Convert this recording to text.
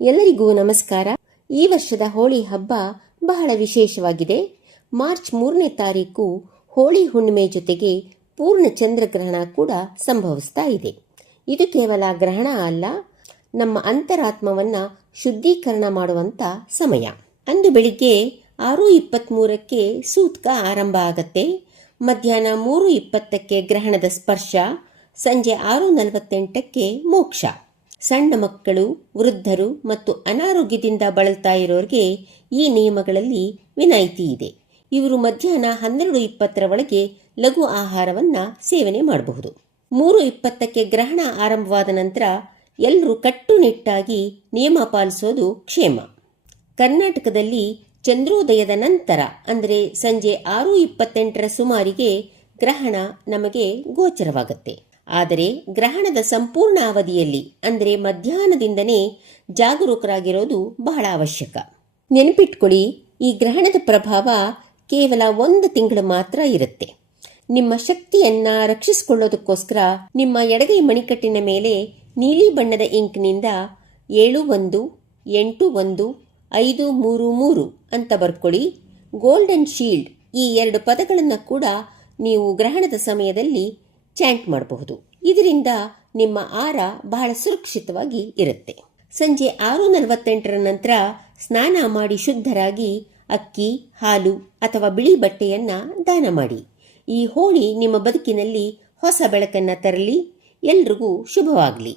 ಎಲ್ಲರಿಗೂ ನಮಸ್ಕಾರ. ಈ ವರ್ಷದ ಹೋಳಿ ಹಬ್ಬ ಬಹಳ ವಿಶೇಷವಾಗಿದೆ. ಮಾರ್ಚ್ 3ನೇ ತಾರೀಕು ಹೋಳಿ ಹುಣ್ಣಿಮೆ ಜೊತೆಗೆ ಪೂರ್ಣ ಚಂದ್ರಗ್ರಹಣ ಕೂಡ ಸಂಭವಿಸ್ತಾ ಇದೆ. ಇದು ಕೇವಲ ಗ್ರಹಣ ಅಲ್ಲ, ನಮ್ಮ ಅಂತರಾತ್ಮವನ್ನ ಶುದ್ಧೀಕರಣ ಮಾಡುವಂತ ಸಮಯ. ಅಂದು ಬೆಳಿಗ್ಗೆ 6:23ಕ್ಕೆ ಸೂತ್ಕ ಆರಂಭ ಆಗತ್ತೆ. ಮಧ್ಯಾಹ್ನ 3:20ಕ್ಕೆ ಗ್ರಹಣದ ಸ್ಪರ್ಶ, ಸಂಜೆ 6:48ಕ್ಕೆ ಮೋಕ್ಷ. ಸಣ್ಣ ಮಕ್ಕಳು, ವೃದ್ಧರು ಮತ್ತು ಅನಾರೋಗ್ಯದಿಂದ ಬಳಲ್ತಾ ಇರೋರಿಗೆ ಈ ನಿಯಮಗಳಲ್ಲಿ ವಿನಾಯಿತಿ ಇದೆ. ಇವರು ಮಧ್ಯಾಹ್ನ 12:20ರ ಒಳಗೆ ಲಘು ಆಹಾರವನ್ನ ಸೇವನೆ ಮಾಡಬಹುದು. 3:20ಕ್ಕೆ ಗ್ರಹಣ ಆರಂಭವಾದ ನಂತರ ಎಲ್ಲರೂ ಕಟ್ಟುನಿಟ್ಟಾಗಿ ನಿಯಮ ಪಾಲಿಸೋದು ಕ್ಷೇಮ. ಕರ್ನಾಟಕದಲ್ಲಿ ಚಂದ್ರೋದಯದ ನಂತರ ಅಂದರೆ ಸಂಜೆ 6:28ರ ಸುಮಾರಿಗೆ ಗ್ರಹಣ ನಮಗೆ ಗೋಚರವಾಗುತ್ತೆ. ಆದರೆ ಗ್ರಹಣದ ಸಂಪೂರ್ಣ ಅವಧಿಯಲ್ಲಿ ಅಂದರೆ ಮಧ್ಯಾಹ್ನದಿಂದನೇ ಜಾಗರೂಕರಾಗಿರೋದು ಬಹಳ ಅವಶ್ಯಕ. ನೆನಪಿಟ್ಕೊಳ್ಳಿ, ಈ ಗ್ರಹಣದ ಪ್ರಭಾವ ಕೇವಲ 1 ತಿಂಗಳು ಮಾತ್ರ ಇರುತ್ತೆ. ನಿಮ್ಮ ಶಕ್ತಿಯನ್ನ ರಕ್ಷಿಸಿಕೊಳ್ಳೋದಕ್ಕೋಸ್ಕರ ನಿಮ್ಮ ಎಡಗೈ ಮಣಿಕಟ್ಟಿನ ಮೇಲೆ ನೀಲಿ ಬಣ್ಣದ ಇಂಕ್ನಿಂದ 718153 ಅಂತ ಬರ್ಕೊಳ್ಳಿ. ಗೋಲ್ಡನ್ ಶೀಲ್ಡ್ ಈ 2 ಪದಗಳನ್ನು ಕೂಡ ನೀವು ಗ್ರಹಣದ ಸಮಯದಲ್ಲಿ ಚಾಂಟ್ ಮಾಡಬಹುದು. ಇದರಿಂದ ನಿಮ್ಮ ಆರ ಬಹಳ ಸುರಕ್ಷಿತವಾಗಿ ಇರುತ್ತೆ. ಸಂಜೆ 6:48ರ ನಂತರ ಸ್ನಾನ ಮಾಡಿ ಶುದ್ಧರಾಗಿ ಅಕ್ಕಿ, ಹಾಲು ಅಥವಾ ಬಿಳಿ ಬಟ್ಟೆಯನ್ನ ದಾನ ಮಾಡಿ. ಈ ಹೋಳಿ ನಿಮ್ಮ ಬದುಕಿನಲ್ಲಿ ಹೊಸ ಬೆಳಕನ್ನ ತರಲಿ. ಎಲ್ರಿಗೂ ಶುಭವಾಗಲಿ.